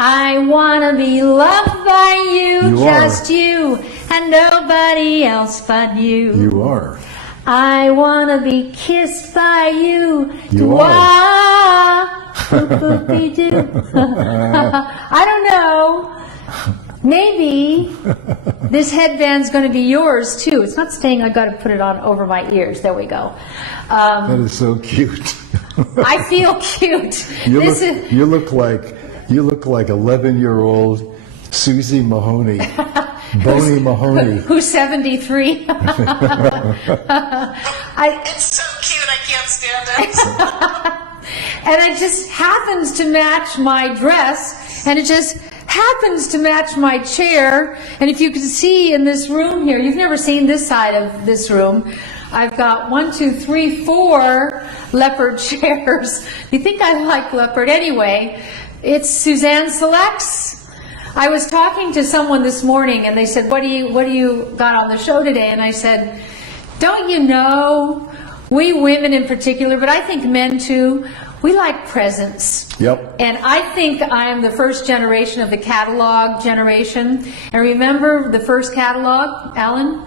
I want to be loved by you, just you, and nobody else but you. You are. I want to be kissed by you. You are. I don't know. Maybe this headband's going to be yours too. It's not saying I got to put it on over my ears. There we go. That is so cute. I feel cute. You look like 11-year-old Susie Mahoney, Boney Mahoney, who's 73. It's so cute. I can't stand it. And it just happens to match my dress, and it just happens to match my chair. And if you can see in this room here, you've never seen this side of this room. I've got 1, 2, 3, 4 leopard chairs. You think I like leopard anyway? It's Suzanne Selects. I was talking to someone this morning, and they said, "What do you got on the show today?" And I said, "Don't you know, we women in particular, but I think men too, we like presents." Yep. And I think I'm the first generation of the catalog generation. And remember the first catalog, Alan?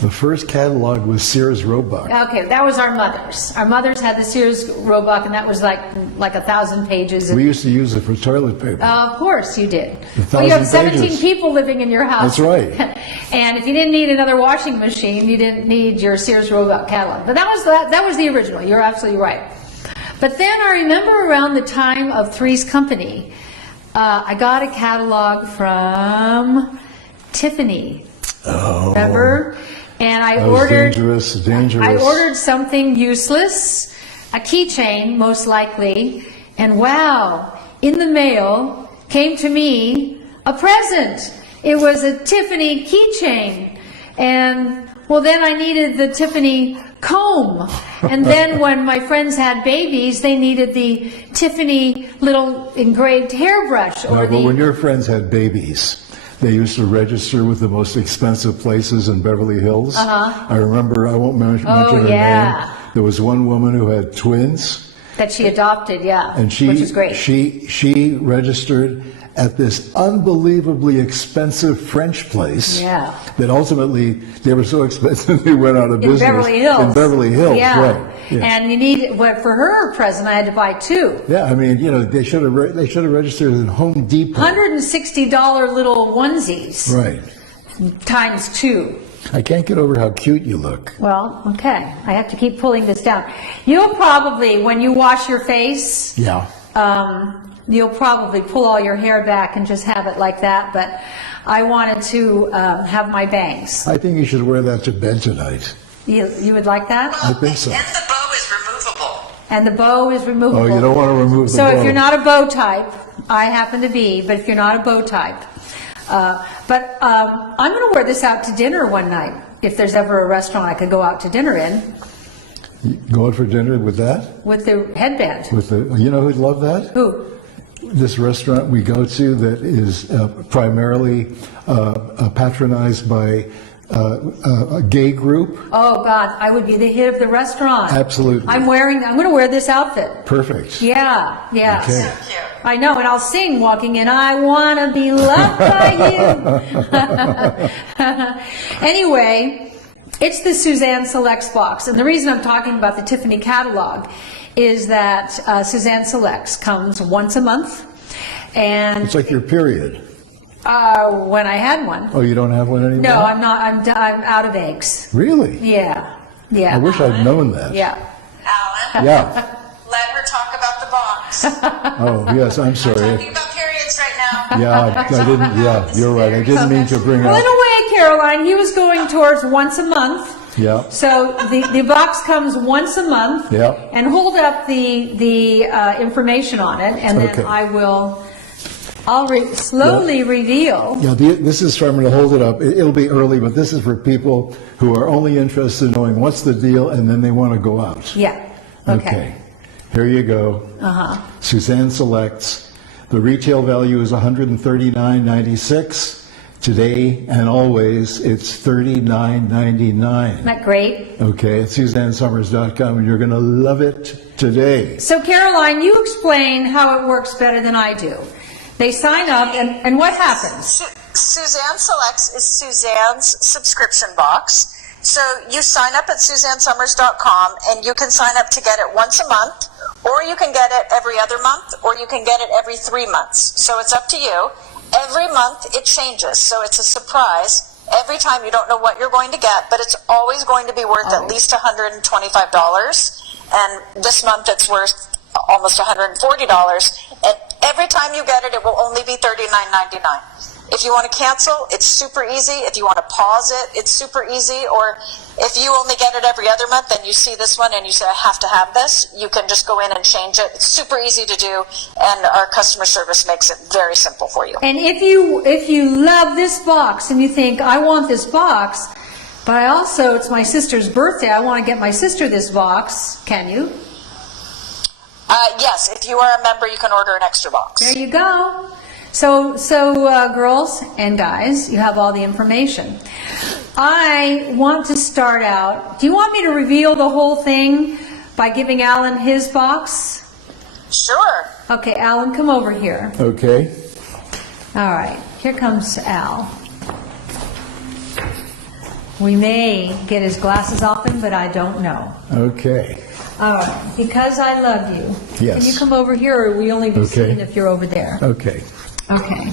The first catalog was Sears Roebuck. Okay, that was our mothers. Our mothers had the Sears Roebuck, and that was like 1,000 pages. We used to use it for toilet paper. Of course you did. 1,000 Well, you have 17 pages. people living in your house. That's right. And if you didn't need another washing machine, you didn't need your Sears Roebuck catalog. But that was the original. You're absolutely right. But then I remember around the time of Three's Company, I got a catalog from Tiffany. Oh. Remember? And I That was ordered dangerous. I ordered something useless, a keychain most likely, and wow, in the mail came to me a present. It was a Tiffany keychain. And well, then I needed the Tiffany comb. And then when my friends had babies, they needed the Tiffany little engraved hairbrush. No, but when your friends had babies, they used to register with the most expensive places in Beverly Hills. I remember, I won't mention her name. There was one woman who had twins. That she adopted, yeah, and which is great. She registered at this unbelievably expensive French place. Yeah. That ultimately, they were so expensive they went out of business. In Beverly Hills. In Beverly Hills, yeah. right. Yeah. And you need, for her present, I had to buy 2. Yeah, I mean, they should have registered at Home Depot. $160 little onesies. Right. Times 2. I can't get over how cute you look. Well, okay. I have to keep pulling this down. You'll probably, when you wash your face, Yeah. you'll probably pull all your hair back and just have it like that. But I wanted to have my bangs. I think you should wear that to bed tonight. You would like that? I think so. And the bow is removable. And the bow is removable. Oh, you don't want to remove the bow. So if you're not a bow type, I happen to be, but if you're not a bow type, I'm going to wear this out to dinner one night. If there's ever a restaurant I could go out to dinner in. Go out for dinner with that? With the headband. You know who'd love that? Who? This restaurant we go to that is primarily patronized by a gay group. Oh God, I would be the hit of the restaurant. Absolutely. I'm going to wear this outfit. Perfect. Yeah, yeah. Okay. So cute. I know, and I'll sing walking in, I want to be loved by you. Anyway, it's the Suzanne Selects box. And the reason I'm talking about the Tiffany catalog is that Suzanne Selects comes once a month. And It's like your period. when I had one. Oh, you don't have one anymore? No, I'm not. I'm out of eggs. Really? Yeah, yeah. I wish I'd known that. Yeah. Alan, Yeah. let her talk about the box. Oh, yes, I'm We're sorry. talking about periods right now. Yeah, I didn't, yeah, you're right. I didn't mean to bring Well, in up. a way, Caroline, he was going towards once a month. Yeah. So the box comes once a month. Yeah. And hold up the information on it, and then Okay. I'll slowly reveal. Yeah, this is for, I'm going to hold it up. It'll be early, but this is for people who are only interested in knowing what's the deal, and then they want to go out. Yeah. Okay. Here you go. Suzanne Selects. The retail value is $139.96. Today and always, it's $39.99. Isn't that great? Okay, at SuzanneSomers.com, and you're going to love it today. So, Caroline, you explain how it works better than I do. They sign up, and what happens? Suzanne Selects is Suzanne's subscription box. So you sign up at SuzanneSomers.com, and you can sign up to get it once a month, or you can get it every other month, or you can get it every 3 months. So it's up to you. Every month it changes, so it's a surprise. Every time you don't know what you're going to get, but it's always going to be worth at least $125. And this month it's worth almost $140. And every time you get it, it will only be $39.99. If you want to cancel, it's super easy. If you want to pause it, it's super easy. Or if you only get it every other month and you see this one and you say, I have to have this, you can just go in and change it. It's super easy to do, and our customer service makes it very simple for you. And if you love this box and you think, I want this box, but I also, it's my sister's birthday, I want to get my sister this box, can you? Yes, if you are a member, you can order an extra box. There you go. So girls and guys, you have all the information. I want to start out. Do you want me to reveal the whole thing by giving Alan his box? Sure. Okay, Alan, come over here. Okay. All right, here comes Al. We may get his glasses off him, but I don't know. Okay. All right, because I love you. Yes. Can you come over here, or will we only be seen if you're over there? Okay. Okay.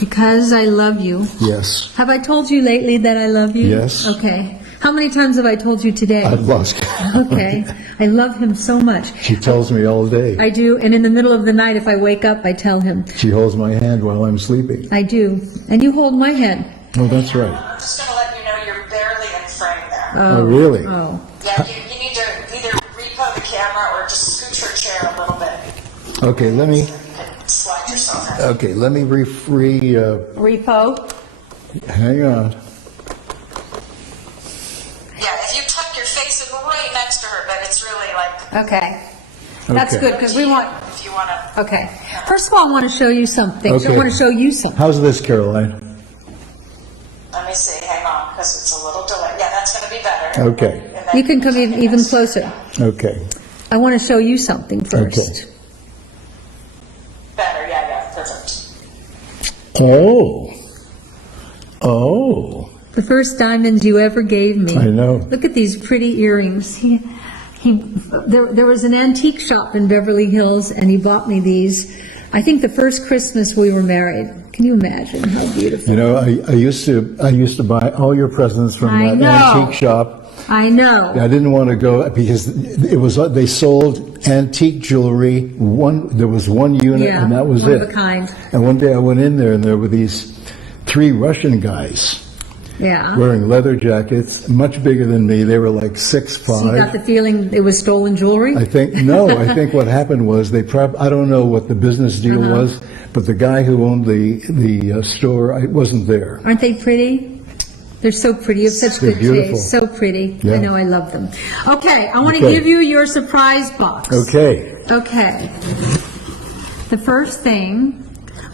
Because I love you. Yes. Have I told you lately that I love you? Yes. Okay. How many times have I told you today? I've lost count. Okay. I love him so much. She tells me all day. I do, and in the middle of the night, if I wake up, I tell him. She holds my hand while I'm sleeping. I do. And you hold my hand. Oh, that's right. I'm just going to let you know you're barely in frame there. Oh, really? Oh. Yeah, you need to either repo the camera or just scoot your chair a little bit. Okay, let me. You can slide yourself in. Okay, let me Repo. hang on. Yeah, if you tuck your face in right next to her, then it's really like. Okay. That's Okay. good, because we want... If you want to. Okay. First of all, I want to show you something. Okay. I want to show you something. How's this, Caroline? Let me see. Hang on, because it's a little delay. Yeah, that's going to be better. Okay. And then You can come tuck it even next. closer. Okay. I want to show you something first. Okay. Better. Yeah, perfect. Oh. Oh. The first diamonds you ever gave me. I know. Look at these pretty earrings. There was an antique shop in Beverly Hills, and he bought me these. I think the first Christmas we were married. Can you imagine how beautiful? You know, I used to buy all your presents from I that know. antique shop. I know. I didn't want to go because they sold antique jewelry. There was one unit, Yeah, and that was one it. of a kind. And one day I went in there, and there were these 3 Russian guys Yeah. wearing leather jackets, much bigger than me. They were like 6'5". So you got the feeling it was stolen jewelry? I think what happened was I don't know what the business deal was, but the guy who owned the store, I wasn't there. Aren't they pretty? They're so pretty. You have such They're good beautiful. taste. So pretty. Yeah. I know, I love them. Okay, I want to Okay. give you your surprise box. Okay. Okay. The first thing,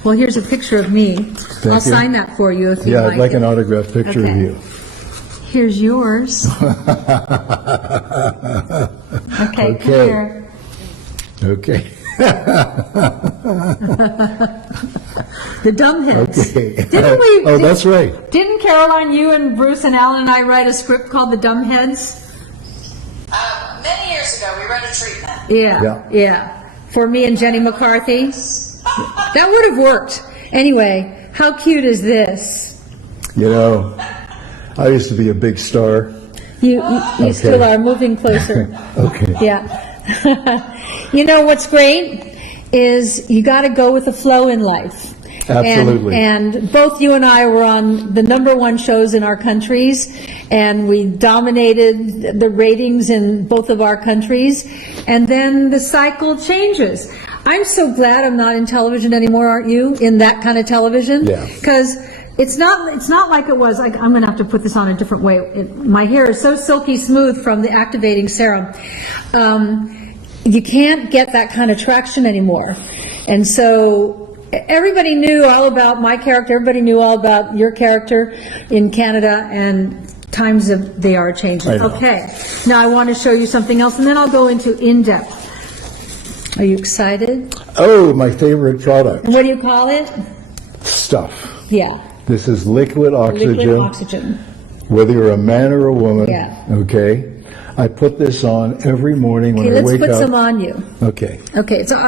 well, here's a picture of me. I'll you. sign that for you if you'd Yeah, like I'd like it. an autographed picture of Okay. you. Here's yours. Okay, come Okay. here. Okay. The Dumbheads. Okay. Didn't we? Oh, that's right. Didn't Caroline, you and Bruce and Alan and I write a script called The Dumbheads? Many years ago, we read a treatment. Yeah. For me and Jenny McCarthy. That would have worked. Anyway, how cute is this? You know, I used to be a big star. You still are, moving closer. Okay. Yeah. You know what's great is you got to go with the flow in life. Absolutely. And both you and I were on the #1 shows in our countries, and we dominated the ratings in both of our countries, and then the cycle changes. I'm so glad I'm not in television anymore, aren't you? In that kind of television? Yeah. Because it's not like it was. I'm going to have to put this on a different way. My hair is so silky smooth from the activating serum. You can't get that kind of traction anymore. And so everybody knew all about my character. Everybody knew all about your character in Canada, and times they are changing. I know. Okay. Now I want to show you something else, and then I'll go into in-depth. Are you excited? Oh, my favorite product. What do you call it? Stuff. Yeah. This is liquid oxygen. Liquid oxygen. Whether you're a man or a woman. Yeah. Okay. I put this on every morning when I wake up. Let's put some on you. Okay. Okay. So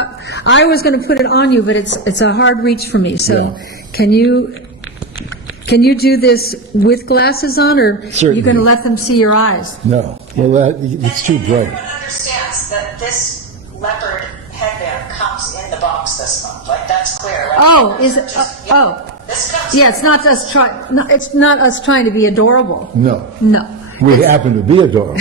I was going to put it on you, but it's a hard reach for me. So Yeah. can you do this with glasses on, or Certainly. you're going to let them see your eyes? No. Well, it's too And bright. everyone understands that this leopard headband comes in the box this month. Like, that's clear, right? Oh, is it? Oh. This comes Yeah, it's not us it's not us trying to be adorable. No. No. We happen to be adorable.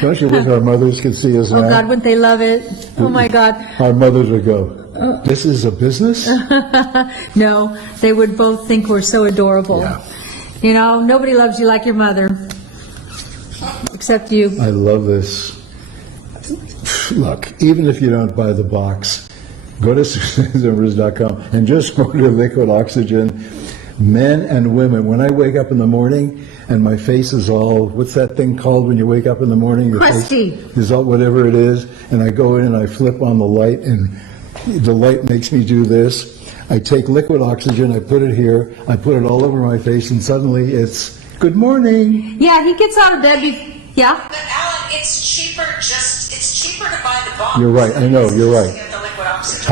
Don't you wish our mothers could see us now? Oh God, wouldn't they love it? Oh my God. Our mothers would go, this is a business? No, they would both think we're so adorable. Yeah. You know, nobody loves you like your mother. Except you. I love this. Look, even if you don't buy the box, go to SuzanneSomers.com and just order liquid oxygen. Men and women, when I wake up in the morning and my face is all, what's that thing called when you wake up in the morning? Your Crusty. face is all whatever it is, and I go in and I flip on the light and the light makes me do this. I take liquid oxygen, I put it here, I put it all over my face, and suddenly it's, good morning. Yeah, he gets out of bed. Yeah? But Alan, it's cheaper to buy the box. You're right, I know, you're right. To get the liquid oxygen.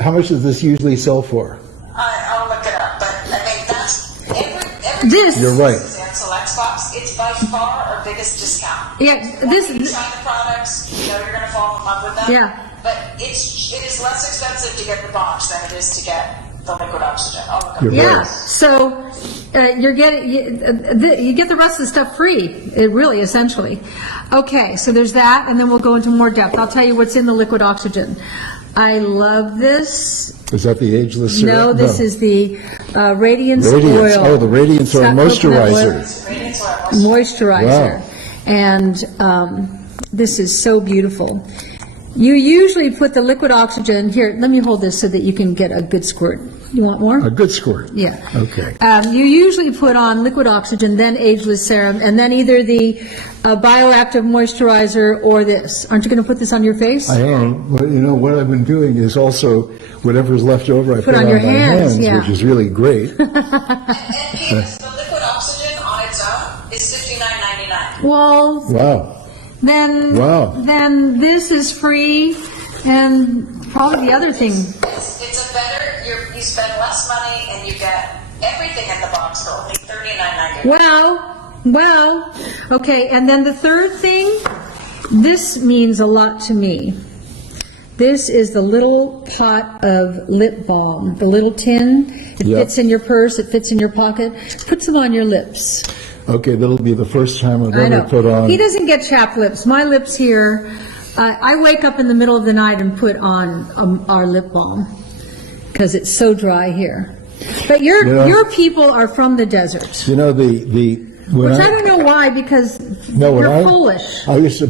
How much does this usually sell for? I'll look it up, but I mean, that's every This. You're right. Suzanne Selects box, it's by far our biggest discount. Yeah, Once you try the products, you know you're going to fall in love with them. Yeah. But it is less expensive to get the box than it is to get the liquid oxygen. I'll look You're up. Yeah. right. So you get the rest of the stuff free, really, essentially. Okay, so there's that, and then we'll go into more depth. I'll tell you what's in the liquid oxygen. I love this. Is that the ageless syrup? No, this is the Radiance Radiance. Oil. Oh, the Radiance Oil Coconut Moisturizer. Radiance Oil Moisturizer. Wow. And this is so beautiful. You usually put the liquid oxygen here. Let me hold this so that you can get a good squirt. You want more? A good squirt. Yeah. Okay. You usually put on liquid oxygen, then ageless serum, and then either the Bioactive Moisturizer or this. Aren't you going to put this on your face? I am. But you know what I've been doing is also whatever's left over I put on your my hands, yeah. which is really great. And the liquid oxygen on its own is $59.99. Well, Wow. then this is free, and probably the other thing. It's a better. You spend less money and you get everything in the box for only $39.99. Wow. Okay, and then the third thing, this means a lot to me. This is the little pot of lip balm, the little tin. It Yep. fits in your purse, it fits in your pocket. Put some on your lips. Okay, that'll be the first time I've I know. ever put on. He doesn't get chapped lips. My lips here, I wake up in the middle of the night and put on our lip balm because it's so dry here. But your people are from the desert, You know when which I don't know why, because you're Polish. I used to.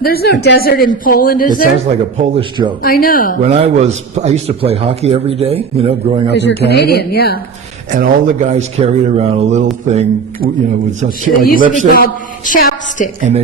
There's no desert in Poland, It is there? sounds like a Polish joke. I know. When I used to play hockey every day, growing up Because in you're Canada. Canadian, yeah. And all the guys carried around a little thing, with some It like used lipstick. to be called chapstick. And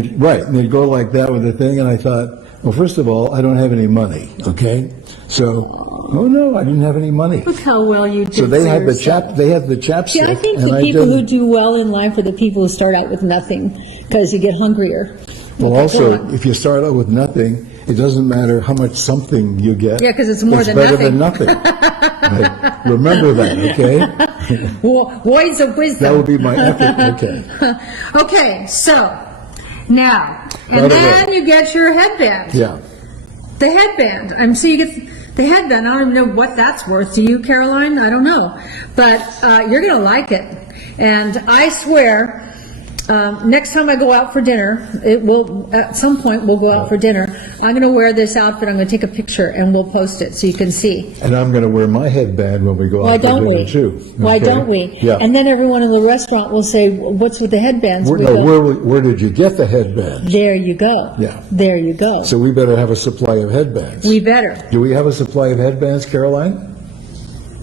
they'd go like that with the thing, and I thought, well, first of all, I don't have any money, okay? So, oh no, I didn't have any money. Look how well you did. So they for had the yourself. chapstick. See, I think and the people who didn't. do well in life are the people who start out with nothing, because you get hungrier. Well, Go also, on. if you start out with nothing, it doesn't matter how much something you get. Yeah, 'cause it's more than better than nothing. Right? Remember that, okay? Words of wisdom. That would be my epic. Okay. Okay, so now, and Right then away. you get your headband. Yeah. The headband. So you get the headband. I don't even know what that's worth. Do you, Caroline? I don't know. But you're going to like it. And I swear, next time I go out for dinner, at some point we'll go out for dinner. I'm going to wear this outfit. I'm going to take a picture and we'll post it so you can see. And I'm going to wear my headband when we go Why out for don't dinner we? too. Why okay? don't we? Yeah. And then everyone in the restaurant will say, "What's with the headbands?" We go, Where did you get the headband? there you go. Yeah. There you go. So we better have a supply of headbands. We better. Do we have a supply of headbands, Caroline?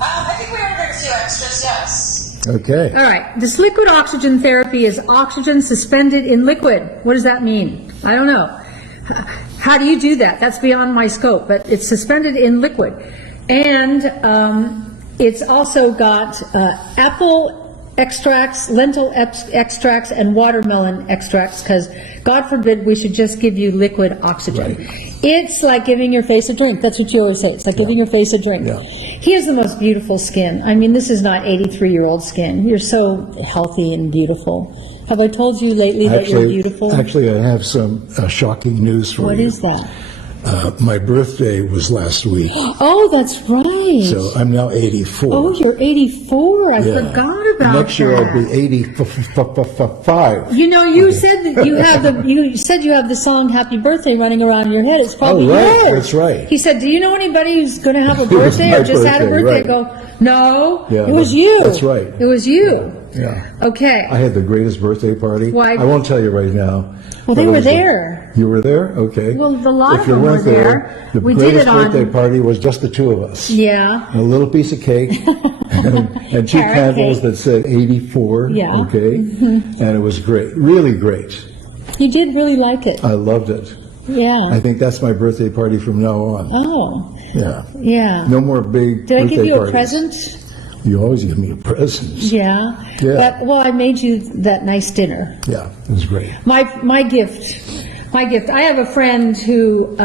I think we ordered a few extras, yes. Okay. All right. This liquid oxygen therapy is oxygen suspended in liquid. What does that mean? I don't know. How do you do that? That's beyond my scope, but it's suspended in liquid. And it's also got apple extracts, lentil extracts, and watermelon extracts, because God forbid we should just give you liquid oxygen. Right. It's like giving your face a drink. That's what you always say. It's like giving your face a drink. Yeah. He has the most beautiful skin. I mean, this is not 83-year-old skin. You're so healthy and beautiful. Have I told you lately that you're beautiful? Actually, I have some shocking news for you. What is that? My birthday was last week, Oh, that's right. so I'm now 84. Oh, you're 84. I Yeah. forgot about Next year that. I'll be 85. You know, you said that you have the song "Happy Birthday" running around in your head. It's probably Oh, right. yours. That's right. He said, "Do you know anybody who's going to have a It was birthday my or just had a birthday, birthday?" right. I go, "No, Yeah, it was you. that's right. It was you." Yeah. Okay. I had the greatest birthday party. Why? I won't tell you right now. Well, but they it were was there. You were there? Okay. Well, a lot If of you them weren't were there. The We did greatest it on- birthday party was just the two of us. Yeah. A little piece of cake and two Carrot candles cake. that said 84. Yeah. Mm-hmm. Okay. And it was great. Really great. You did really like it. I loved it. Yeah. I think that's my birthday party from now on. Oh. Yeah. Yeah. No more big Did I birthday give you parties. a present? You always give me presents. Yeah. Yeah. But well, I made you that nice dinner. Yeah, it was great. My gift. I have a friend who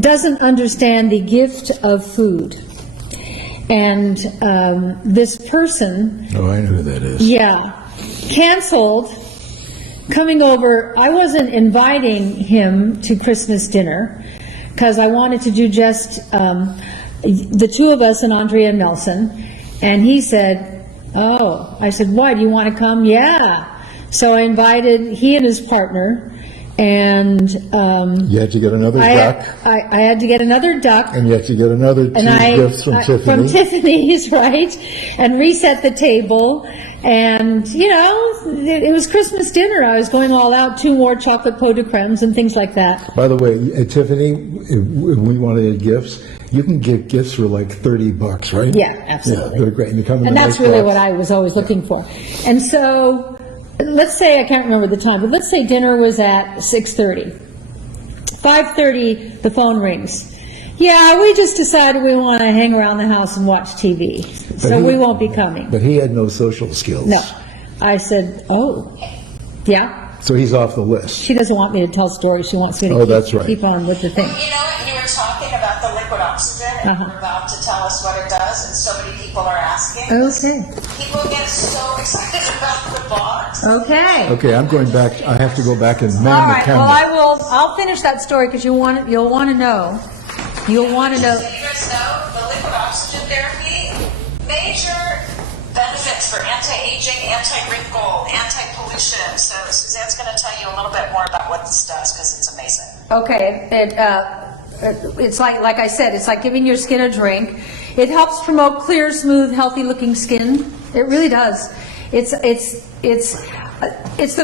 doesn't understand the gift of food, and this person, Oh, I know who that is. yeah, canceled coming over. I wasn't inviting him to Christmas dinner because I wanted to do just the two of us and Andrea and Nelson, and he said, "Oh," I said, "Why, do you want to come?" "Yeah." So I invited he and his partner, and You had to get another duck, I had to get another duck, and you had to get another two gifts from Tiffany. from Tiffany's, right, and reset the table. And, you know, it was Christmas dinner. I was going all out, 2 more chocolate pot de cremes and things like that. By the way, Tiffany, if we wanted gifts, you can get gifts for like $30, right? Yeah, absolutely. Yeah, they're great. And, they come in And a that's nice really box. what I was always looking for. And so, let's say, I can't remember the time, but let's say dinner was at 6:30. 5:30, the phone rings. "Yeah, we just decided we want to hang around the house and watch TV, so we won't be coming." But he had no social skills. No. I said, "Oh, yeah." So he's off the list. She doesn't want me to tell stories. She wants me to Oh, that's right. keep on with the thing. You know what? You were talking about the liquid oxygen, and Uh-huh. you're about to tell us what it does, and so many people are asking. Okay. People get so excited about the box. Okay. Okay, I'm going back. I have to go back and All man the right. Well, camera. I'll finish that story because you'll want to know. You'll want to know. So you guys know the liquid oxygen therapy, major benefits for anti-aging, anti-wrinkle, anti-pollution. So Suzanne's going to tell you a little bit more about what this does because it's amazing. Okay. It's like I said, it's like giving your skin a drink. It helps promote clear, smooth, healthy-looking skin. It really does. It's the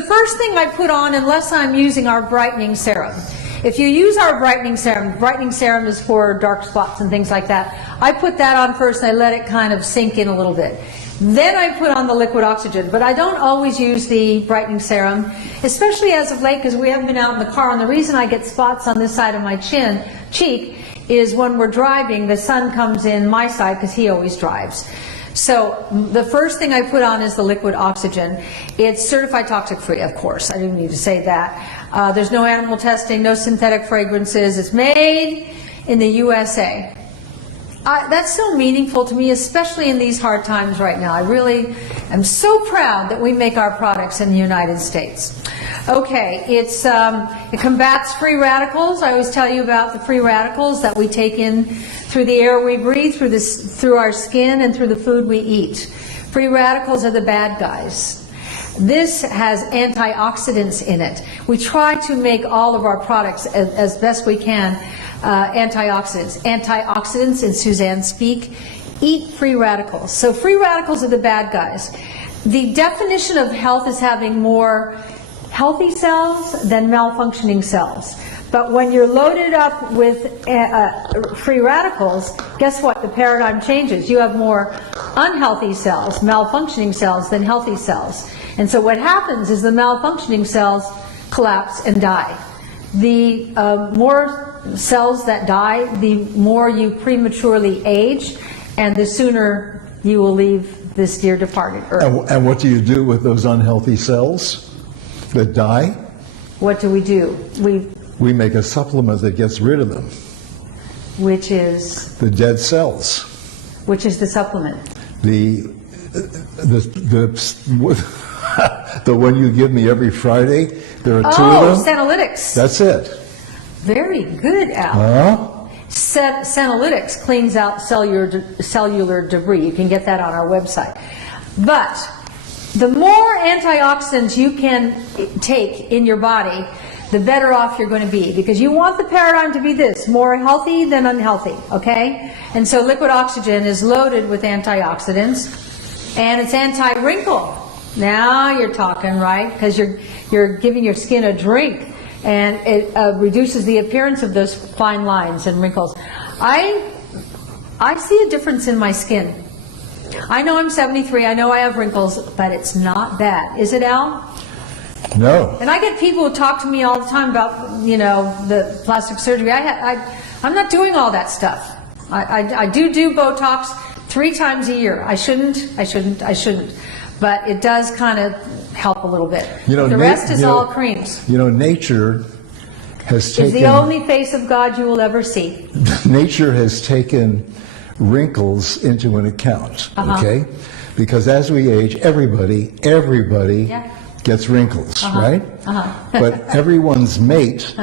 first thing I put on unless I'm using our brightening serum. If you use our brightening serum is for dark spots and things like that. I put that on first and I let it kind of sink in a little bit. Then I put on the liquid oxygen, but I don't always use the brightening serum, especially as of late because we haven't been out in the car. And the reason I get spots on this side of my cheek is when we're driving, the sun comes in my side because he always drives. So the first thing I put on is the liquid oxygen. It's certified toxic free, of course. I didn't need to say that. There's no animal testing, no synthetic fragrances. It's made in the USA. That's so meaningful to me, especially in these hard times right now. I really am so proud that we make our products in the United States. Okay, it combats free radicals. I always tell you about the free radicals that we take in through the air we breathe, through our skin, and through the food we eat. Free radicals are the bad guys. This has antioxidants in it. We try to make all of our products as best we can antioxidants. Antioxidants, in Suzanne speak, eat free radicals. So free radicals are the bad guys. The definition of health is having more healthy cells than malfunctioning cells. But when you're loaded up with free radicals, guess what? The paradigm changes. You have more unhealthy cells, malfunctioning cells, than healthy cells. And so what happens is the malfunctioning cells collapse and die. The more cells that die, the more you prematurely age, and the sooner you will leave this dear departed earth. And what do you do with those unhealthy cells that die? What do? We make a supplement that gets rid of them. Which is? The dead cells. Which is the supplement? The one you give me every Friday. There are two of them. Senolytics. That's it. Very good, Al. Huh? Senolytics cleans out cellular debris. You can get that on our website. But the more antioxidants you can take in your body, the better off you're going to be, because you want the paradigm to be this: more healthy than unhealthy, okay? And so liquid oxygen is loaded with antioxidants, and it's anti-wrinkle. Now you're talking, right? Because you're giving your skin a drink, and it reduces the appearance of those fine lines and wrinkles. I see a difference in my skin. I know I'm 73, I know I have wrinkles, but it's not bad. Is it, Al? No. And I get people who talk to me all the time about, the plastic surgery. I'm not doing all that stuff. I do Botox 3 times a year. I shouldn't. But it does kind of help a little bit. The rest is all creams. Nature has taken... It's the only face of God you will ever see. Nature has taken wrinkles into an account, okay? Because as we age, everybody gets wrinkles, right? But everyone's mate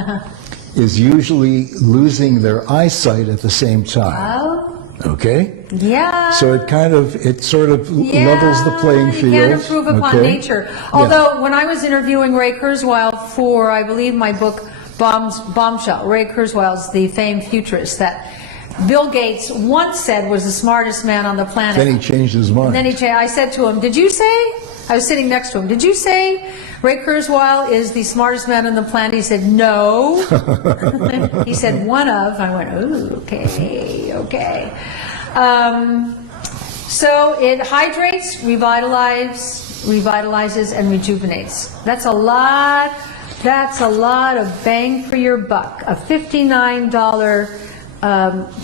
is usually losing their eyesight at the same time. Oh. Okay? Yeah. So it sort of levels the playing field. You can't improve upon nature. Although when I was interviewing Ray Kurzweil for, I believe, my book Bombshell, Ray Kurzweil is the famed futurist that Bill Gates once said was the smartest man on the planet. Then he changed his mind. And then I said to him, did you say, I was sitting next to him, did you say Ray Kurzweil is the smartest man on the planet? He said, no. He said, one of. I went, ooh, okay. So it hydrates, revitalizes, and rejuvenates. That's a lot of bang for your buck. A $59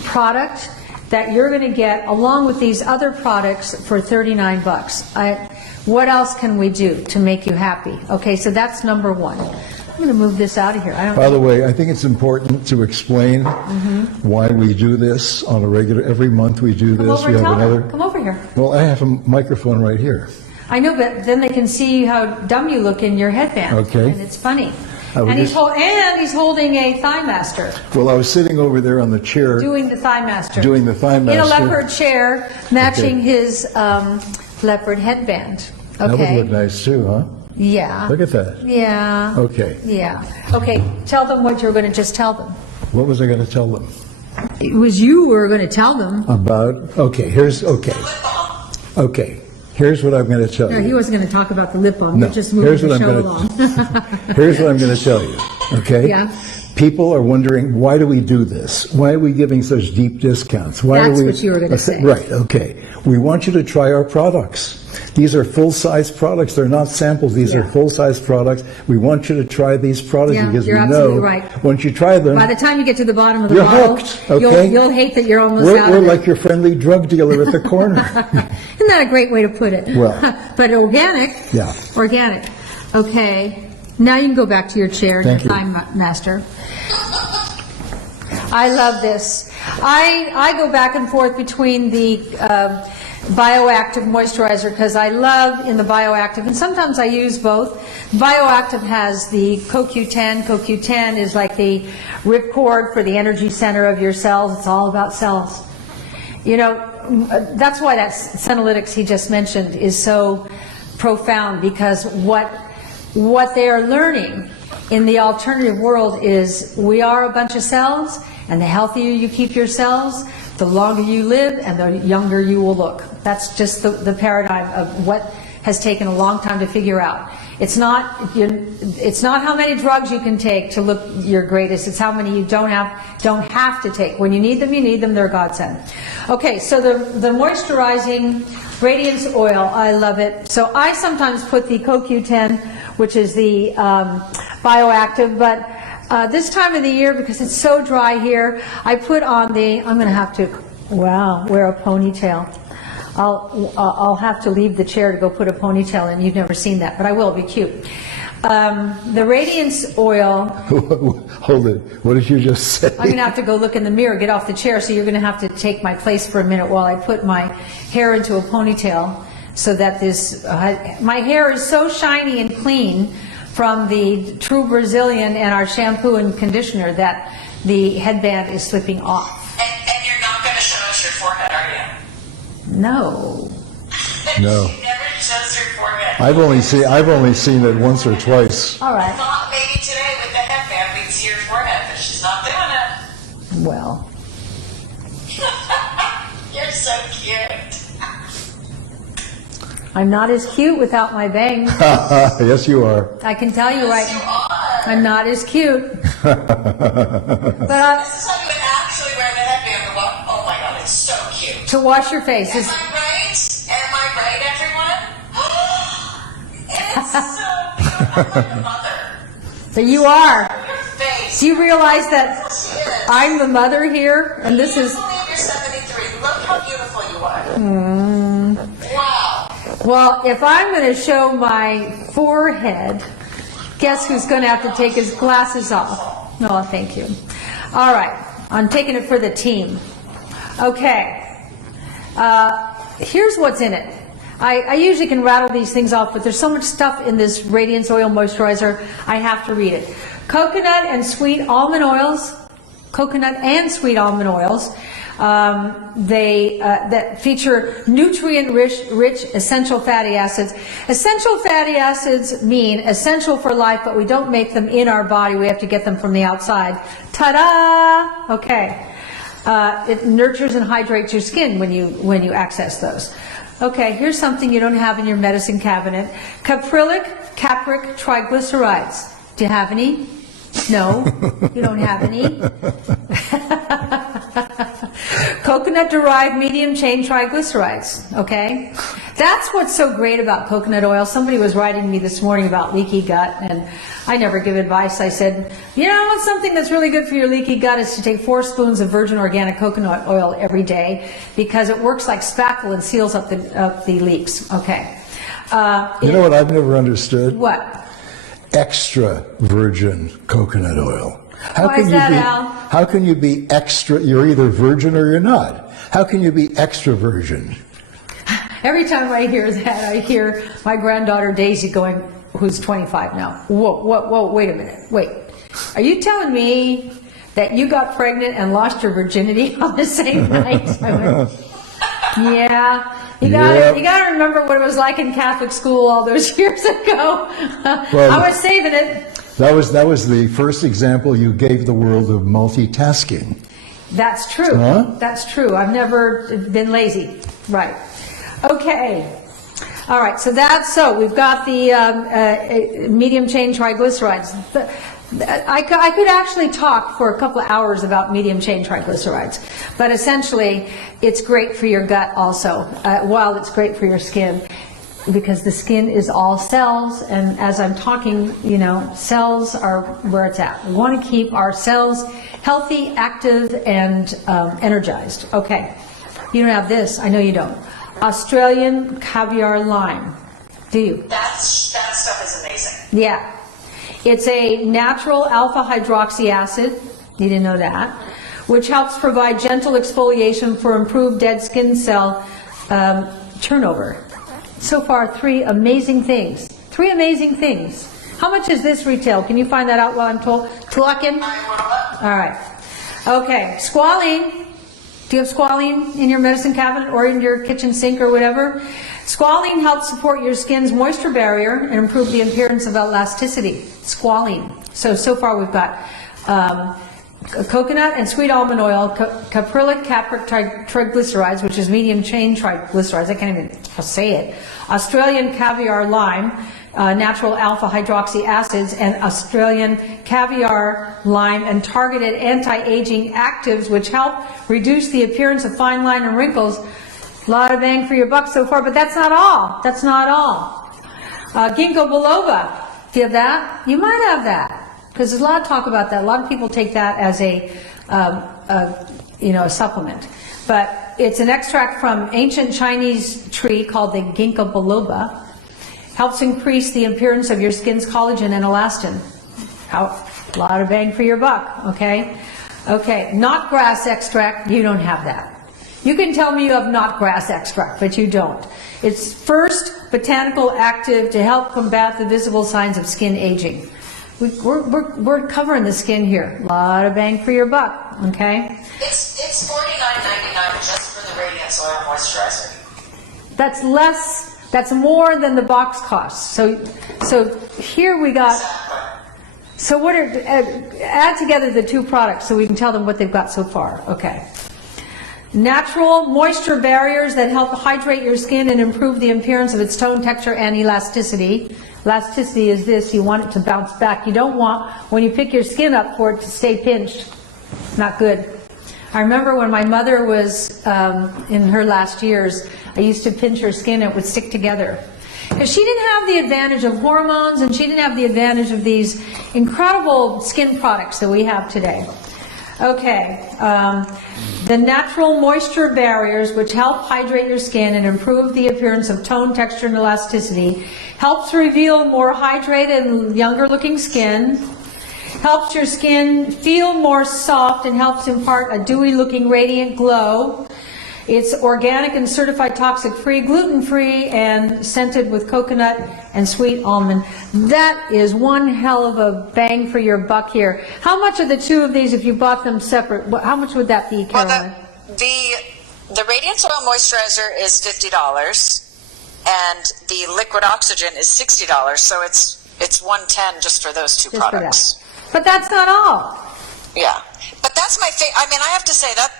product that you're going to get along with these other products for $39. What else can we do to make you happy? Okay, so that's number one. I'm going to move this out of here. By the way, I think it's important to explain why we do this on a regular. Every month we do this. We have another. Come over here. Well, I have a microphone right here. I know, but then they can see how dumb you look in your headband. Okay. And it's funny. And he's holding a Thigh Master. Well, I was sitting over there on the chair. Doing the Thigh Master. In a leopard chair, matching his leopard headband. Okay. That would look nice too, huh? Yeah. Look at that. Yeah. Okay. Yeah. Okay, tell them what you were going to just tell them. What was I going to tell them? It was you who were going to tell them. Here's what I'm going to tell you. No, he wasn't going to talk about the lip balm. No, You're just moving the show along. Here's what I'm going to tell you, okay? Yeah. People are wondering, why do we do this? Why are we giving such deep discounts? That's what you were going to say. Right, okay. We want you to try our products. These are full-size products. They're not samples. These are full-size products. We want you to try these products because we know once you try them, by the time you get to the bottom of the you're bottle, hooked, okay? You'll hate that you're almost out of it. We're like your friendly drug dealer at the corner. Isn't that a great way to put it? Well. But organic. Yeah. Organic. Okay. Now you can go back to your chair and your Thigh Master. I love this. I go back and forth between the Bioactive Moisturizer because I love in the Bioactive, and sometimes I use both. Bioactive has the CoQ10. CoQ10 is like the ripcord for the energy center of your cells. It's all about cells. That's why that Senolytics he just mentioned is so profound, because what they are learning in the alternative world is we are a bunch of cells, and the healthier you keep your cells, the longer you live and the younger you will look. That's just the paradigm of what has taken a long time to figure out. It's not how many drugs you can take to look your greatest. It's how many you don't have to take. When you need them, they're a godsend. Okay, so the moisturizing Radiance Oil, I love it. So I sometimes put the CoQ10, which is the bioactive, but this time of the year, because it's so dry here, I put on the, I'm going to have to, wear a ponytail. I'll have to leave the chair to go put a ponytail in. You've never seen that, but I will. It'll be cute. The Radiance Oil. Hold it. What did you just say? I'm going to have to go look in the mirror, get off the chair, so you're going to have to take my place for a minute while I put my hair into a ponytail so that this, my hair is so shiny and clean from the True Brazilian and our shampoo and conditioner that the headband is slipping off. And you're not going to show us your forehead, are you? No. No. She never shows her forehead. I've only seen it once or twice. All I right. thought maybe today with the headband we'd see your forehead, but she's not doing it. Well, You're so cute. I'm not as cute without my bangs. Yes, you are. I can tell you right Yes, you now. are. I'm not as cute. But This is how you would actually wear the headband to walk. Oh my god, it's so cute. to wash your face Am is. I right? Am I right, everyone? It's so beautiful. I'm like a mother. So you are. Your face. Do you realize that She is. I'm the mother here, and this is. I can't believe you're 73. Look how beautiful you are. Wow. Well, if I'm going to show my forehead, guess who's going to have to take his glasses off? No, thank you. All right, I'm taking it for the team. Okay, here's what's in it. I usually can rattle these things off, but there's so much stuff in this Radiance Oil Moisturizer, I have to read it. Coconut and sweet almond oils, that feature nutrient-rich essential fatty acids. Essential fatty acids mean essential for life, but we don't make them in our body. We have to get them from the outside. Ta-da! Okay. It nurtures and hydrates your skin when you access those. Okay, here's something you don't have in your medicine cabinet. Caprylic triglycerides. Do you have any? No, you don't have any. Coconut-derived medium-chain triglycerides, okay? That's what's so great about coconut oil. Somebody was writing to me this morning about leaky gut, and I never give advice. I said, you know what's something that's really good for your leaky gut is to take 4 spoons of virgin organic coconut oil every day, because it works like spackle and seals up the leaks, okay? You know what I've never understood? What? Extra virgin coconut oil. Why is that, Al? How can you be extra? You're either virgin or you're not. How can you be extra virgin? Every time I hear that, I hear my granddaughter Daisy going, who's 25 now. Whoa, wait a minute. Wait. Are you telling me that you got pregnant and lost your virginity on the same night? I went, yeah. You gotta remember what it was like in Catholic school all those years ago. Well, I was saving it. That was the first example you gave the world of multitasking. That's true. Huh? That's true. I've never been lazy. Right. Okay. All right. So we've got the medium chain triglycerides. I could actually talk for a couple of hours about medium chain triglycerides, but essentially it's great for your gut also, while it's great for your skin, because the skin is all cells, and as I'm talking, you know, cells are where it's at. We want to keep our cells healthy, active, and energized. Okay, you don't have this. I know you don't. Australian caviar lime. Do you? That stuff is amazing. Yeah. It's a natural alpha hydroxy acid, you didn't know that, which helps provide gentle exfoliation for improved dead skin cell turnover. So far, 3 amazing things. 3 amazing things. How much is this retail? Can you find that out while I'm talking? All right. Okay, squalene. Do you have squalene in your medicine cabinet or in your kitchen sink or whatever? Squalene helps support your skin's moisture barrier and improve the appearance of elasticity. Squalene. So far we've got coconut and sweet almond oil, caprylic triglycerides, which is medium chain triglycerides. I can't even say it. Australian caviar lime, natural alpha hydroxy acids, and Australian caviar, lime, and targeted anti-aging actives, which help reduce the appearance of fine line and wrinkles. A lot of bang for your buck so far, but that's not all. That's not all. Ginkgo Biloba, do you have that? You might have that, because there's a lot of talk about that. A lot of people take that as a supplement. But it's an extract from ancient Chinese tree called the Ginkgo Biloba. Helps increase the appearance of your skin's collagen and elastin. A lot of bang for your buck, okay? Okay, knotgrass extract, you don't have that. You can tell me you have knotgrass extract, but you don't. It's first botanical active to help combat the visible signs of skin aging. We're covering the skin here. A lot of bang for your buck, okay? It's $49.99 just for the Radiance Oil Moisturizer. That's less. That's more than the box costs. So here we got. So what are add together the two products so we can tell them what they've got so far. Okay. Natural moisture barriers that help hydrate your skin and improve the appearance of its tone, texture, and elasticity. Elasticity is this: you want it to bounce back. You don't want, when you pick your skin up, for it to stay pinched. Not good. I remember when my mother was in her last years, I used to pinch her skin and it would stick together. Because she didn't have the advantage of hormones, and she didn't have the advantage of these incredible skin products that we have today. Okay, the natural moisture barriers, which help hydrate your skin and improve the appearance of tone, texture, and elasticity, helps reveal more hydrated and younger looking skin, helps your skin feel more soft, and helps impart a dewy looking radiant glow. It's organic and certified toxic-free, gluten-free, and scented with coconut and sweet almond. That is one hell of a bang for your buck here. How much are the two of these if you bought them separate? How much would that be, Caroline? Well, the Radiance Oil Moisturizer is $50, and the Liquid Oxygen is $60. So it's $110 just for those two products. But that's not all. Yeah, but that's my favorite. I mean, I have to say that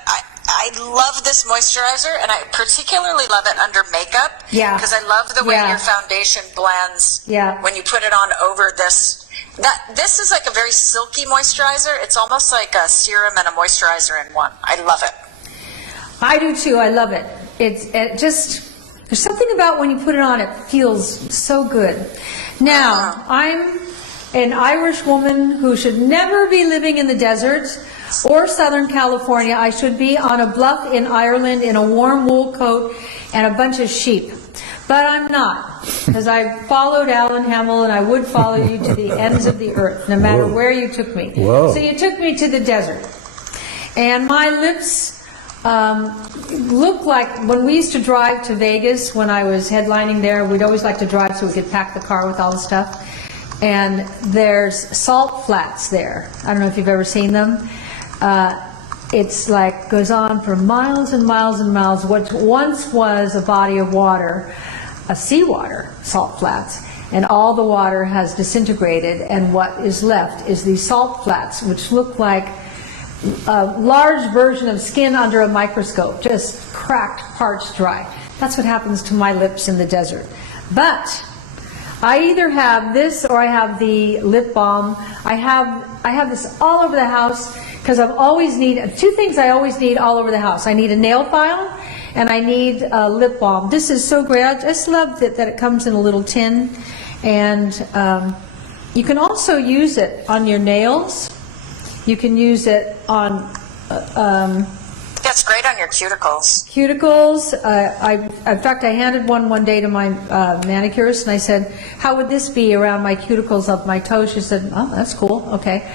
I love this moisturizer, and I particularly love it under makeup. Yeah. Because I love the way your foundation blends. Yeah. When you put it on over this. This is like a very silky moisturizer. It's almost like a serum and a moisturizer in one. I love it. I do too. I love it. It just, there's something about when you put it on, it feels so good. Now, I'm an Irish woman who should never be living in the desert or Southern California. I should be on a bluff in Ireland in a warm wool coat and a bunch of sheep. But I'm not, because I followed Alan Hamill, and I would follow you to the ends of the earth, no matter where you took me. Whoa. So you took me to the desert. And my lips look like, when we used to drive to Vegas, when I was headlining there, we'd always like to drive so we could pack the car with all the stuff. And there's salt flats there. I don't know if you've ever seen them. It's like, goes on for miles and miles and miles. What once was a body of water, a seawater, salt flats, and all the water has disintegrated, and what is left is these salt flats, which look like a large version of skin under a microscope, just cracked, parched, dry. That's what happens to my lips in the desert. But I either have this or I have the lip balm. I have this all over the house because I've always need two things. I always need all over the house. I need a nail file and I need a lip balm. This is so great. I just love that it comes in a little tin, and you can also use it on your nails. You can use it on. That's great on your cuticles. Cuticles. In fact, I handed one day to my manicurist, and I said, "How would this be around my cuticles of my toes?" She said, "Oh, that's cool. Okay."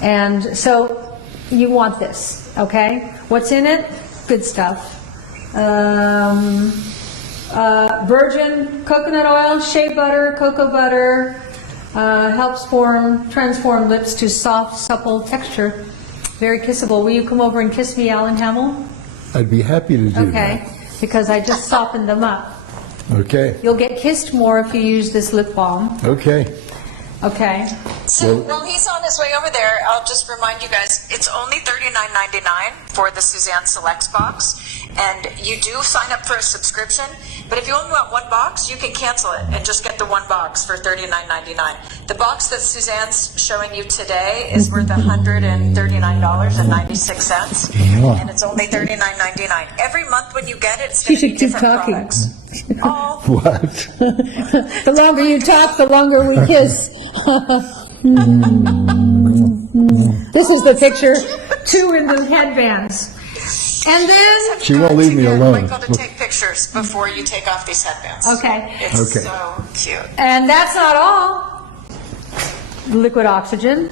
And so you want this, okay? What's in it? Good stuff. Virgin coconut oil, shea butter, cocoa butter. Helps transform lips to soft, supple texture. Very kissable. Will you come over and kiss me, Alan Hamill? I'd be happy to do that. Okay, because I just softened them up. Okay. You'll get kissed more if you use this lip balm. Okay. Okay. So while he's on his way over there, I'll just remind you guys, it's only $39.99 for the Suzanne Selects box, and you do sign up for a subscription, But if you only want one box, you can cancel it and just get the one box for $39.99. The box that Suzanne's showing you today is worth $139.96, and it's only $39.99. Every month when you get it, it's going to be different products. Oh. What? The longer you talk, the longer we kiss. This is the picture. 2 in the headbands. And then... She won't leave me alone. Michael to take pictures before you take off these headbands. Okay. It's so cute. And that's not all. Liquid oxygen,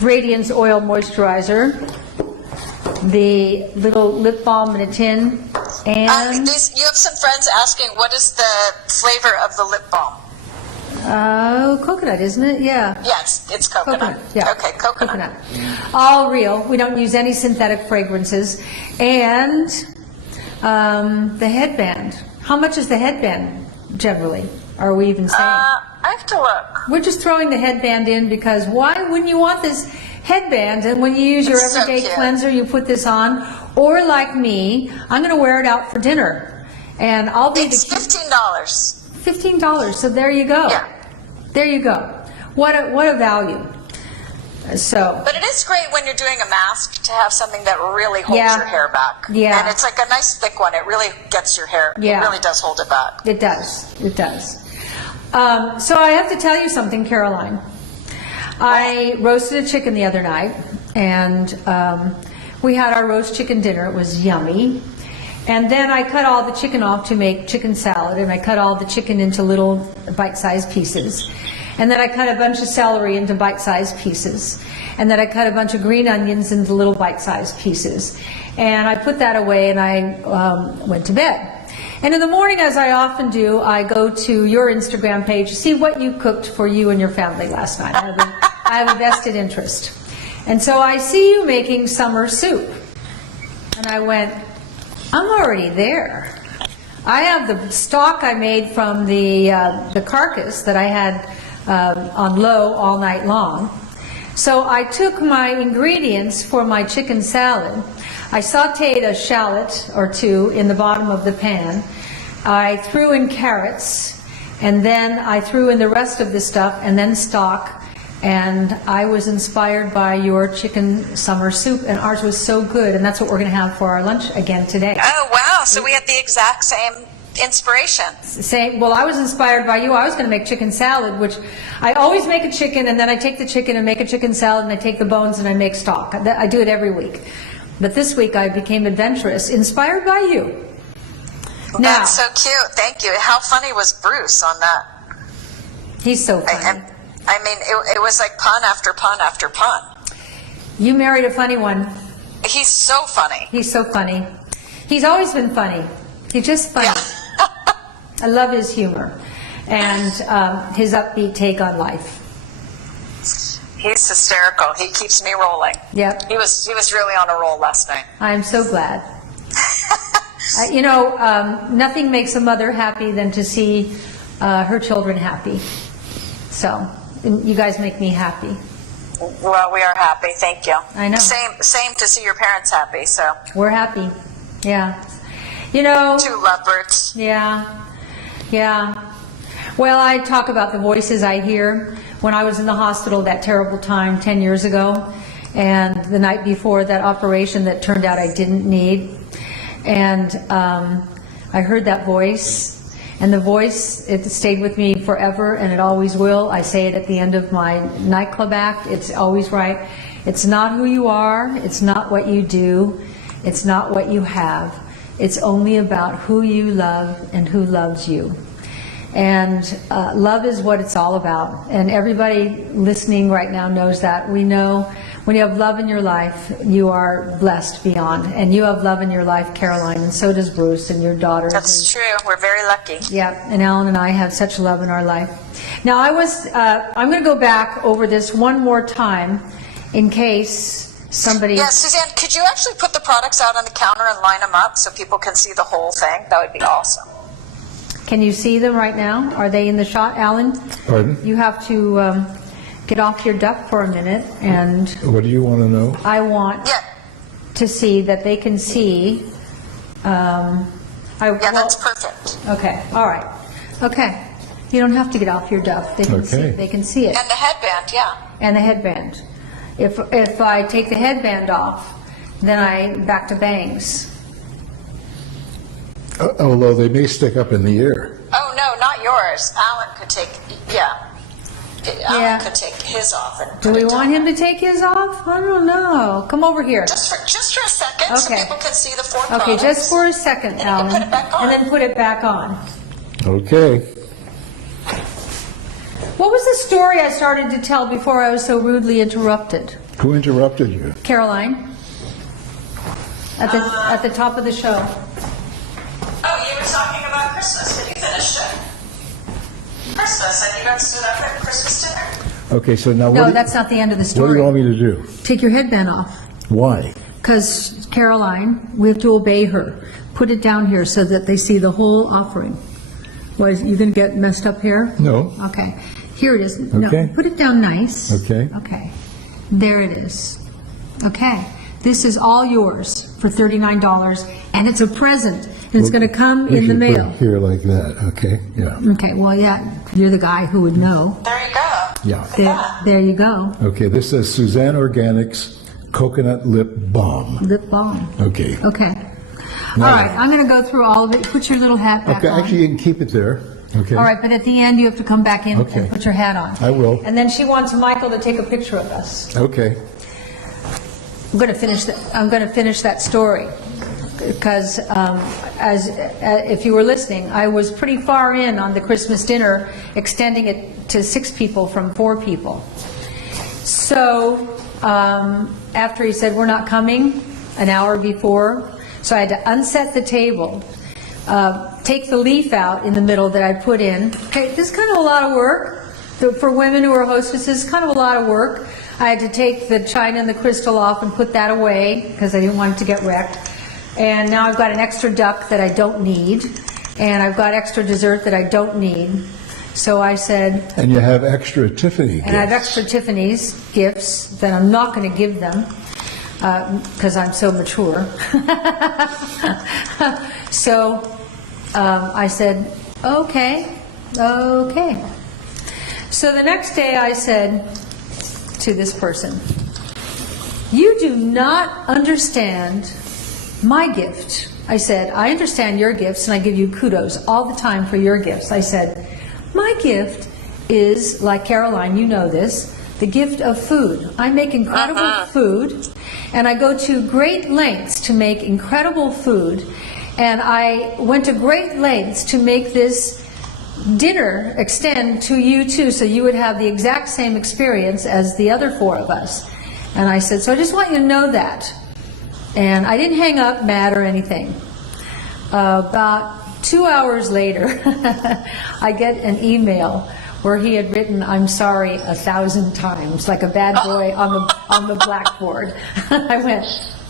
Radiance Oil Moisturizer, the little lip balm in a tin, and... you have some friends asking, what is the flavor of the lip balm? Coconut, isn't it? Yeah. Yes, it's coconut. Yeah. Okay, coconut. All real. We don't use any synthetic fragrances. And the headband. How much is the headband generally? Are we even saying? I have to look. We're just throwing the headband in because why wouldn't you want this headband? And when you use your It's so everyday cute. cleanser, you put this on. Or like me, I'm going to wear it out for dinner. And I'll be It's $15. $15. So there you go. Yeah. There you go. What a value. So. But it is great when you're doing a mask to have something that really holds Yeah. your hair back. Yeah. And it's like a nice thick one. It really gets your hair. Yeah. It really does hold it back. It does. It does. So I have to tell you something, Caroline. I roasted a chicken the other night, and we had our roast chicken dinner. It was yummy. And then I cut all the chicken off to make chicken salad, and I cut all the chicken into little bite-sized pieces. And then I cut a bunch of celery into bite-sized pieces. And then I cut a bunch of green onions into little bite-sized pieces. And I put that away, and I went to bed. And in the morning, as I often do, I go to your Instagram page to see what you cooked for you and your family last night. I have a vested interest. And so I see you making summer soup. And I went, I'm already there. I have the stock I made from the carcass that I had on low all night long. So I took my ingredients for my chicken salad. I sauteed a shallot or two in the bottom of the pan. I threw in carrots, and then I threw in the rest of the stuff, and then stock. And I was inspired by your chicken summer soup, and ours was so good, and that's what we're going to have for our lunch again today. Oh, wow. So we had the exact same inspiration. Well, I was inspired by you. I was going to make chicken salad, which I always make a chicken, and then I take the chicken and make a chicken salad, and I take the bones and I make stock. I do it every week. But this week I became adventurous, inspired by you. Now, That's so cute. Thank you. How funny was Bruce on that? he's so funny. I mean, it was like pun after pun after pun. You married a funny one. He's so funny. He's so funny. He's always been funny. He's just funny. Yeah. I love his humor and his upbeat take on life. He's hysterical. He keeps me rolling. Yep. He was really on a roll last night. I'm so glad. Nothing makes a mother happy than to see her children happy. So, you guys make me happy. Well, we are happy. Thank you. I know. Same to see your parents happy. So We're happy. Yeah. 2 lovebirds. Yeah. Well, I talk about the voices I hear when I was in the hospital that terrible time 10 years ago, and the night before that operation that turned out I didn't need. And I heard that voice, and the voice, it stayed with me forever, and it always will. I say it at the end of my nightclub act. It's always right. It's not who you are. It's not what you do. It's not what you have. It's only about who you love and who loves you. And love is what it's all about. And everybody listening right now knows that. We know when you have love in your life, you are blessed beyond. And you have love in your life, Caroline, and so does Bruce and your daughters. That's true. We're very lucky. Yeah, and Alan and I have such love in our life. Now, I'm going to go back over this one more time in case somebody... Yeah, Suzanne, could you actually put the products out on the counter and line them up so people can see the whole thing? That would be awesome. Can you see them right now? Are they in the shot, Alan? Pardon? You have to get off your duck for a minute, and What do you want to know? I want to see that they can see. Yeah, that's perfect. Okay, all right. Okay. You don't have to get off your duff. They can see Okay. it. They can see it. And the headband, yeah. And the headband. If I take the headband off, then I back to bangs. Although they may stick up in the ear. Oh, no, not yours. Alan could take, yeah. Yeah. Alan could take his off. And Do put we it want down. him to take his off? I don't know. Come over here. Just for a second, so Okay. people can see the 4 Okay, products. just for a second, And you can Alan. put it back on. And then put it back on. Okay. What was the story I started to tell before I was so rudely interrupted? Who interrupted you? Caroline? At the top of the show. Oh, you were talking about Christmas. Did you finish it? Christmas, and you got stood up at Christmas dinner. Okay, so now No, what, that's not the end of the what do story. you want me to do? Take your headband off. Why? Because Caroline, we have to obey her. Put it down here so that they see the whole offering. What, you going to get messed up here? No. Okay. Here it is. No, Okay. put it down nice. Okay. Okay. There it is. Okay. This is all yours for $39, and it's a present. And it's going to come We in the should put mail. it here like that, okay? Yeah. Okay, well, yeah, you're the guy who would know. There you go. Yeah. There you go. Okay, this says Suzanne Organics Coconut Lip Balm. Lip balm. Okay. Okay. All right, I'm going to go through all of it. Put your little hat back Okay, on. actually, you can keep it there. Okay. All right, but at the end, you have to come back in Okay. and put your hat on. I will. And then she wants Michael to take a picture of us. Okay. I'm going to finish that story because if you were listening, I was pretty far in on the Christmas dinner, extending it to 6 people from 4 people. So after he said we're not coming an hour before, so I had to unset the table, take the leaf out in the middle that I put in. Okay, this is kind of a lot of work for women who are hostesses. Kind of a lot of work. I had to take the china and the crystal off and put that away because I didn't want it to get wrecked. And now I've got an extra duck that I don't need, and I've got extra dessert that I don't need. So I said, And you have extra Tiffany and I have gifts. extra Tiffany's gifts that I'm not going to give them because I'm so mature. So I said, okay. So the next day I said to this person, you do not understand my gift. I said, I understand your gifts and I give you kudos all the time for your gifts. I said, my gift is, like Caroline, you know this, the gift of food. I make incredible food, and I go to great lengths to make incredible food, and I went to great lengths to make this dinner extend to you too, so you would have the exact same experience as the other 4 of us. And I said, so I just want you to know that. And I didn't hang up mad or anything. About 2 hours later, I get an email where he had written, I'm sorry, 1,000 times, like a bad boy on the blackboard. I went,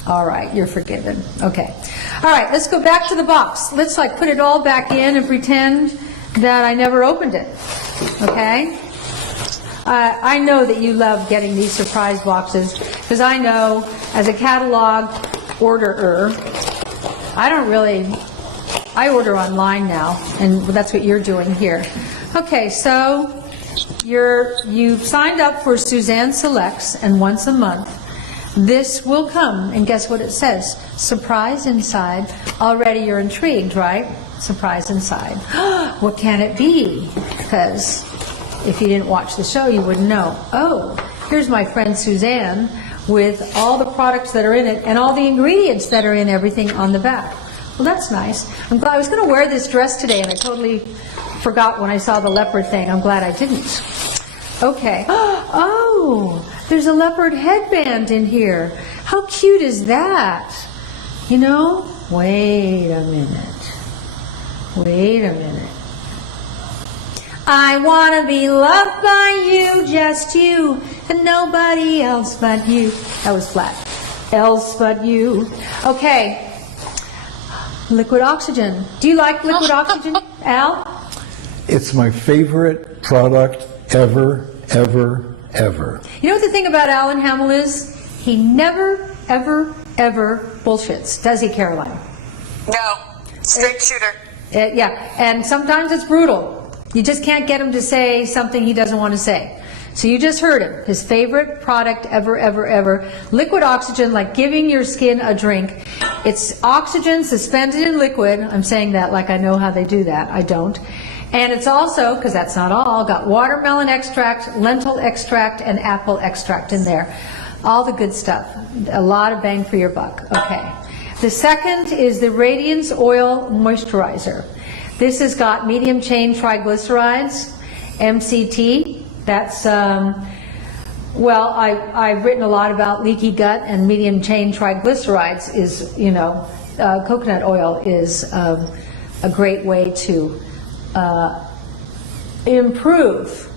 all right, you're forgiven. Okay. All right, let's go back to the box. Let's put it all back in and pretend that I never opened it. Okay? I know that you love getting these surprise boxes because I know as a catalog orderer, I order online now, and that's what you're doing here. Okay, so you've signed up for Suzanne Selects, and once a month this will come, and guess what it says? Surprise inside. Already you're intrigued, right? Surprise inside. What can it be? Because if you didn't watch the show, you wouldn't know. Oh, here's my friend Suzanne with all the products that are in it and all the ingredients that are in everything on the back. Well, that's nice. I'm glad I was going to wear this dress today, and I totally forgot when I saw the leopard thing. I'm glad I didn't. Okay. Oh, there's a leopard headband in here. How cute is that? You know? Wait a minute. I want to be loved by you, just you, and nobody else but you. That was flat. Else but you. Okay. Liquid oxygen. Do you like liquid oxygen, Al? It's my favorite product ever. You know what the thing about Alan Hamill is? He never, ever bullshits. Does he, Caroline? No, straight shooter. Yeah, and sometimes it's brutal. You just can't get him to say something he doesn't want to say. So you just heard him. His favorite product ever, ever, ever. Liquid oxygen, like giving your skin a drink. It's oxygen suspended in liquid. I'm saying that like I know how they do that. I don't. And it's also, because that's not all, got watermelon extract, lentil extract, and apple extract in there. All the good stuff. A lot of bang for your buck. Okay. The second is the Radiance Oil Moisturizer. This has got medium chain triglycerides, MCT. That's, well, I've written a lot about leaky gut, and medium chain triglycerides is, coconut oil is a great way to improve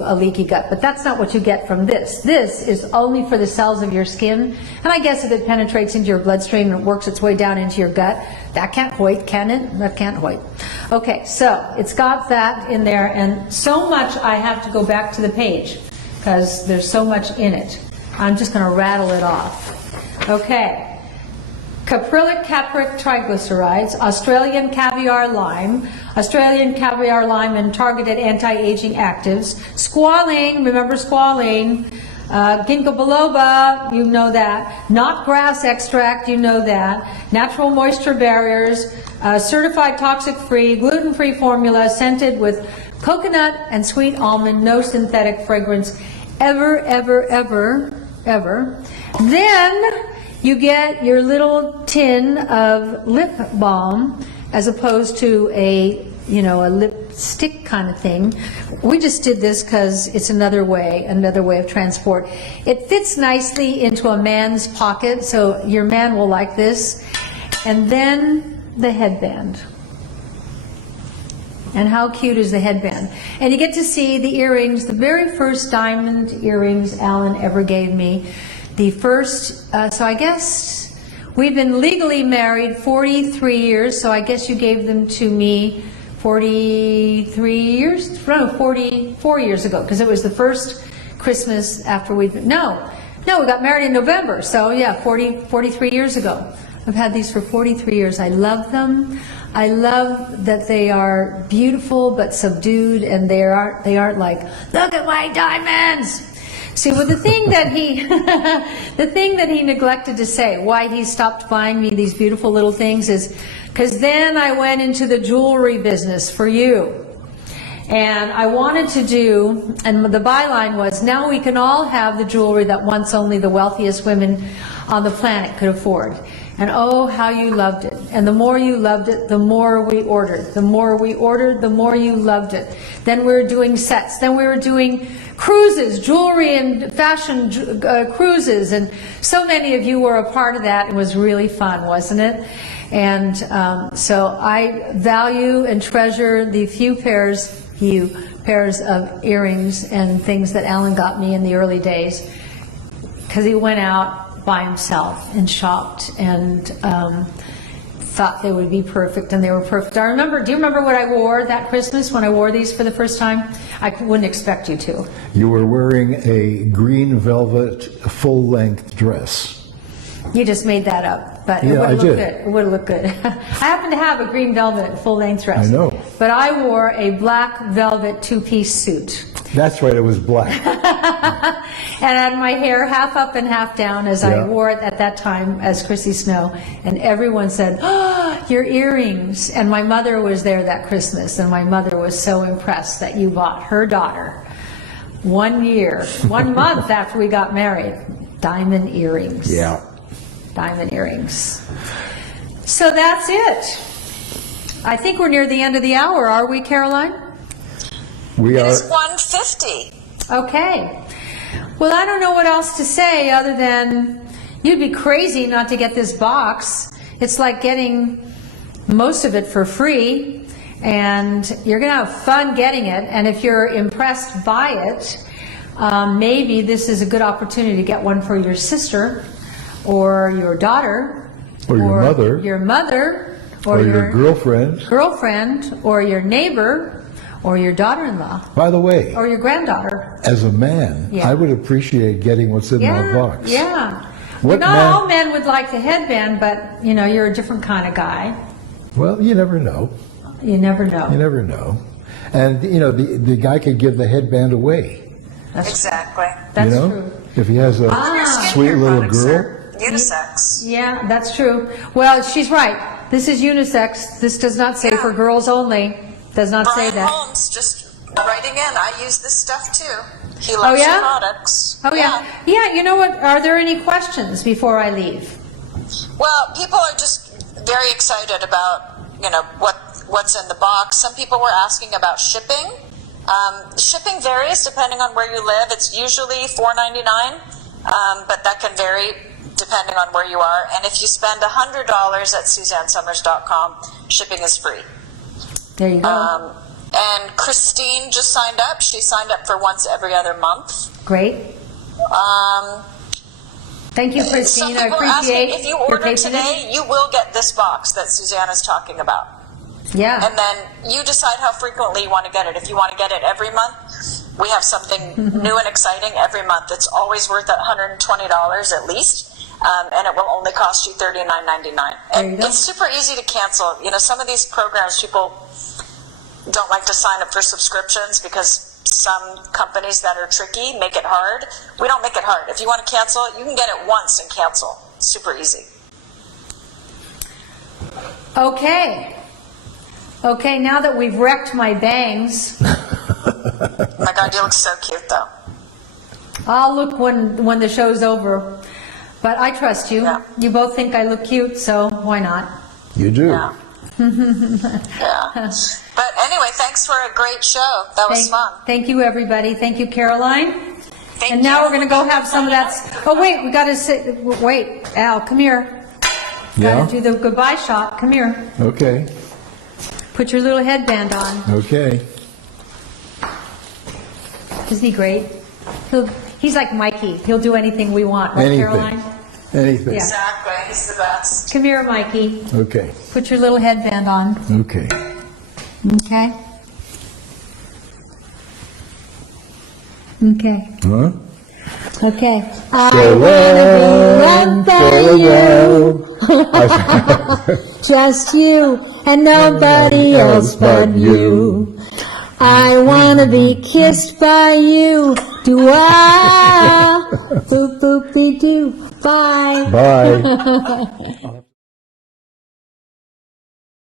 a leaky gut, but that's not what you get from this. This is only for the cells of your skin, and I guess if it penetrates into your bloodstream and it works its way down into your gut, that can't hoit, can it? That can't hoit. Okay, so it's got that in there, and so much I have to go back to the page because there's so much in it. I'm just going to rattle it off. Okay. Caprylic capric triglycerides, Australian caviar lime and targeted anti-aging actives, squalene, remember squalene, Ginkgo Biloba, you know that, knot grass extract, you know that, natural moisture barriers, certified toxic-free, gluten-free formula, scented with coconut and sweet almond, no synthetic fragrance, ever, ever, ever, ever. Then you get your little tin of lip balm as opposed to a lipstick kind of thing. We just did this because it's another way of transport. It fits nicely into a man's pocket, so your man will like this. And then the headband. And how cute is the headband? And you get to see the earrings, the very first diamond earrings Alan ever gave me. The first, so I guess we've been legally married 43 years, so I guess you gave them to me 44 years ago, because it was the first Christmas after we got married in November, so yeah, 43 years ago. I've had these for 43 years. I love them. I love that they are beautiful but subdued, and they aren't like, look at my diamonds. See, well, the thing that he neglected to say, why he stopped buying me these beautiful little things, is because then I went into the jewelry business for you. And I wanted to do, and the byline was, now we can all have the jewelry that once only the wealthiest women on the planet could afford. And oh, how you loved it. And the more you loved it, the more we ordered. The more we ordered, the more you loved it. Then we were doing sets. Then we were doing cruises, jewelry and fashion cruises. And so many of you were a part of that. It was really fun, wasn't it? And so I value and treasure the few pairs of earrings and things that Alan got me in the early days, because he went out by himself and shopped and thought they would be perfect, and they were perfect. Do you remember what I wore that Christmas when I wore these for the first time? I wouldn't expect you to. You were wearing a green velvet full-length dress. You just made that up, but it would have looked good. It would have looked good. I happen to have a green velvet full-length dress. I know. But I wore a black velvet two-piece suit. That's right, it was black. And I had my hair half up and half down as I wore it at that time as Chrissy Snow. And everyone said, oh, your earrings. And my mother was there that Christmas, and my mother was so impressed that you bought her daughter 1 month after we got married, diamond earrings. Yeah. Diamond earrings. So that's it. I think we're near the end of the hour, are we, Caroline? We are. It's 1:50. Okay. Well, I don't know what else to say other than you'd be crazy not to get this box. It's like getting most of it for free, and you're going to have fun getting it. And if you're impressed by it, maybe this is a good opportunity to get one for your sister, or your daughter, or your mother, or your girlfriend, or your neighbor, or your daughter-in-law. By the way, or your granddaughter. As a man, I would appreciate getting what's in that box. Yeah. Not all men would like the headband, but you're a different kind of guy. Well, you never know. You never know. You never know. And, the guy could give the headband away. Exactly. That's you know? true. If he has a Skincare sweet little products girl. are unisex. Yeah, that's true. Well, she's right. This is unisex. This does not say for girls only. Does not say Brian that. Holmes just writing in, I use this stuff too. He loves yeah? your products. Oh, yeah. Yeah, you know what? Are there any questions before I leave? Well, people are just very excited about, what's in the box. Some people were asking about shipping. Shipping varies depending on where you live. It's usually $4.99, but that can vary depending on where you are. And if you spend $100 at SuzanneSomers.com, shipping is free. There you go. And Christine just signed up. She signed up for once every other month. Great. Thank you, Christine. Some I people are asking, appreciate if you your order patronage. today, you will get this box that Suzanne is talking about. Yeah. And then you decide how frequently you want to get it. If you want to get it every month, we have something new and exciting every month. It's always worth $120 at least, and it will only cost you $39.99. And it's super easy to cancel. Some of these programs, people don't like to sign up for subscriptions because some companies that are tricky make it hard. We don't make it hard. If you want to cancel it, you can get it once and cancel. Super easy. Okay, now that we've wrecked my bangs, Oh my God, you look so cute though. I'll look when the show's over. But I trust you. Yeah. You both think I look cute, so why not? You do. Yeah. Yeah. But anyway, thanks for a great show. That was fun. Thank you, everybody. Thank you, Caroline. Thank And now you. we're going to go have some of that. Oh, wait, we got to say, wait, Al, come here. Yeah? Got to do the goodbye shot. Come here. Okay. Put your little headband on. Okay. Isn't he great? He's like Mikey. He'll do anything we want, right, Anything. Caroline? Anything. Yeah. Exactly. He's the best. Come here, Mikey. Okay. Put your little headband on. Okay. Okay? Okay. Huh? Okay. Farewell, Just you and nobody else but you. I wanna be kissed by you. Do-ah. Boop boop dee doo. Bye. Bye.